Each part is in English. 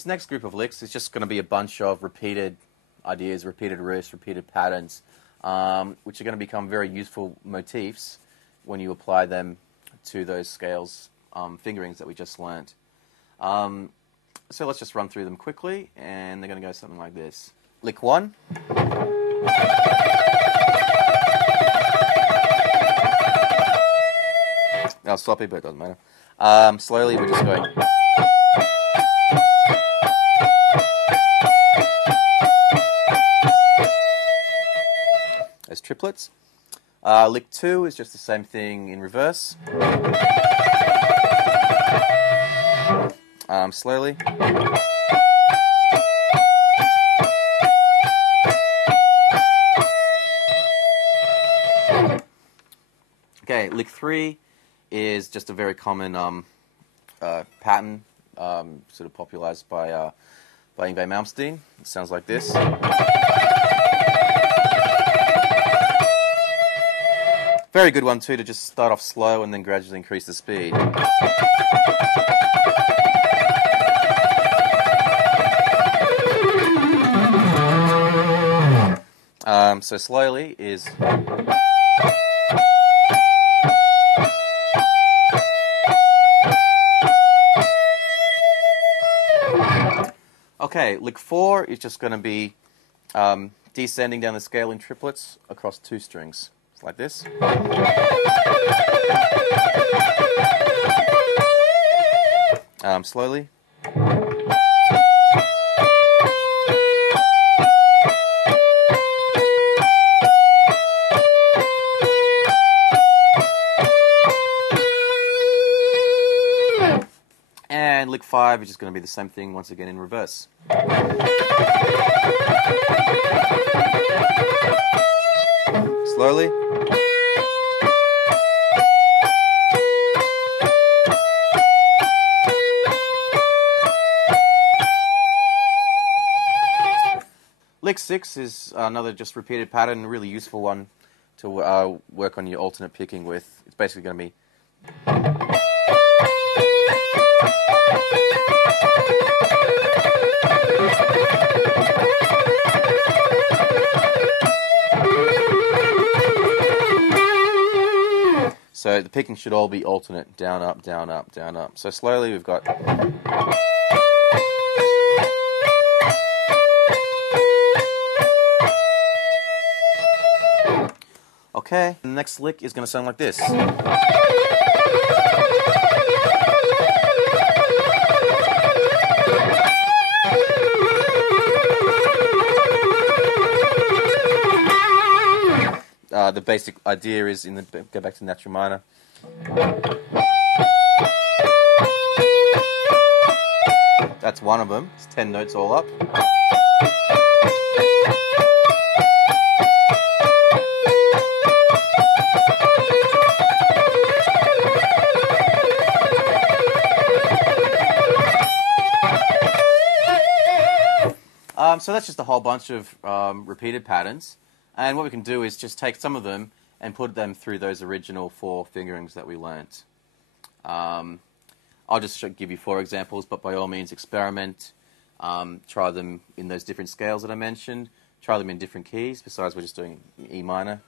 This next group of licks is just going to be a bunch of repeated ideas, repeated riffs, repeated patterns, which are going to become very useful motifs when you apply them to those scales, fingerings that we just learnt. So let's just run through them quickly, and they're going to go something like this. Lick 1. Now sloppy, but it doesn't matter. Slowly, we're just going. As triplets. Lick 2 is just the same thing in reverse. Slowly. Okay, lick 3 is just a very common pattern, sort of popularized by Yngwie Malmsteen. It sounds like this. Very good one too, to just start off slow and then gradually increase the speed. So slowly is. Okay, lick 4 is just going to be descending down the scale in triplets across 2 strings. It's like this. Slowly. And lick 5 is just going to be the same thing once again in reverse. Slowly. Lick 6 is another just repeated pattern, a really useful one to work on your alternate picking with. It's basically going to be. So the picking should all be alternate, down, up, down, up, down, up. So slowly we've got. Okay, the next lick is going to sound like this. The basic idea is go back to natural minor. That's one of them. It's 10 notes all up. So that's just a whole bunch of repeated patterns. And what we can do is just take some of them and put them through those original 4 fingerings that we learnt. I'll just give you 4 examples, but by all means experiment. Try them in those different scales that I mentioned. Try them in different keys, besides we're just doing E minor.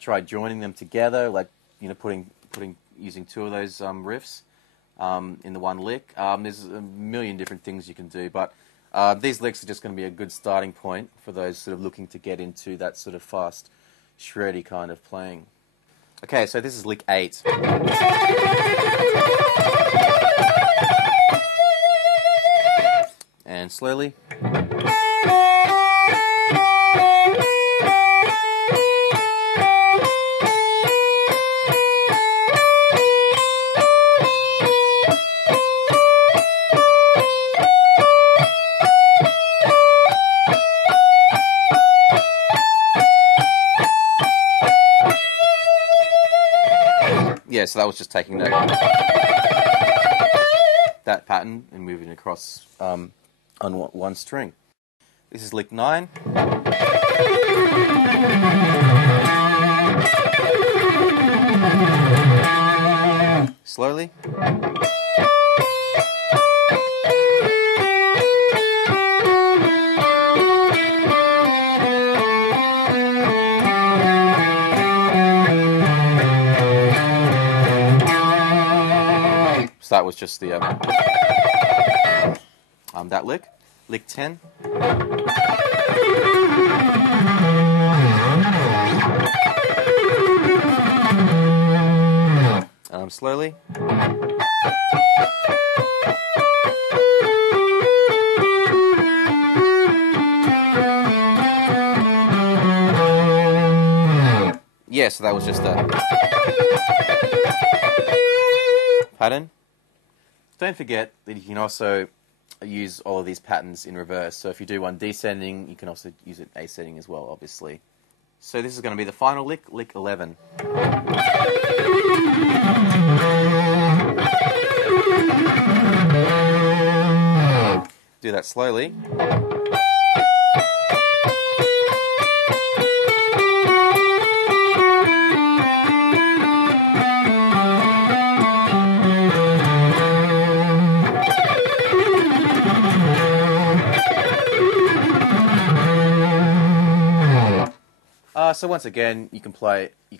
Try joining them together, like using 2 of those riffs in the one lick. There's a million different things you can do, but these licks are just going to be a good starting point for those sort of looking to get into that sort of fast, shreddy kind of playing. Okay, so this is lick 8. And slowly. Yeah, so that was just taking that pattern and moving it across on one string. This is lick 9. Slowly. So that was just the that lick. Lick 10. Slowly. Yeah, so that was just a pattern. Don't forget that you can also use all of these patterns in reverse. So if you do one descending, you can also use it ascending as well, obviously. So this is going to be the final lick, lick 11. Do that slowly. So once again, you can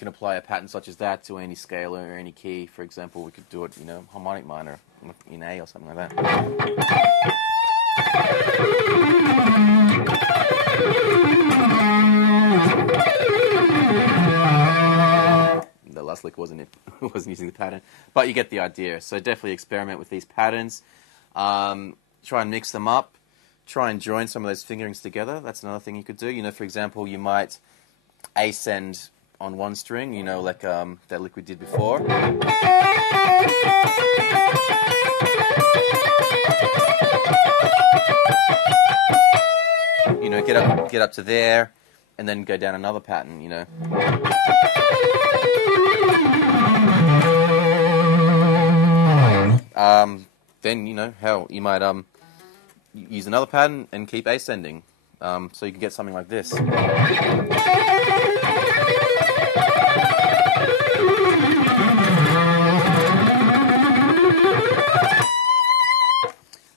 apply a pattern such as that to any scale or any key. For example, we could do it, harmonic minor in A or something like that. The last lick wasn't using the pattern, but you get the idea. So definitely experiment with these patterns. Try and mix them up. Try and join some of those fingerings together. That's another thing you could do. For example, you might ascend on one string, like that lick we did before. Get up to there, and then go down another pattern. Then hell, you might use another pattern and keep ascending. So you can get something like this.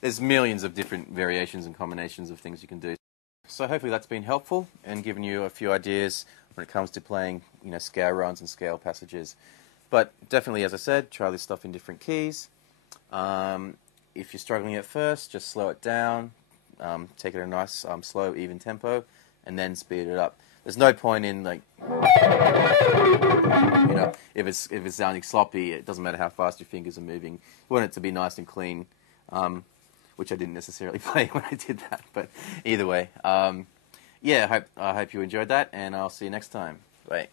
There's millions of different variations and combinations of things you can do. So hopefully that's been helpful and given you a few ideas when it comes to playing, scale runs and scale passages. But definitely, as I said, try this stuff in different keys. If you're struggling at first, just slow it down. Take it at a nice, slow, even tempo, and then speed it up. There's no point in if it's sounding sloppy, it doesn't matter how fast your fingers are moving. You want it to be nice and clean, which I didn't necessarily play when I did that. But either way, yeah, I hope you enjoyed that, and I'll see you next time. Bye.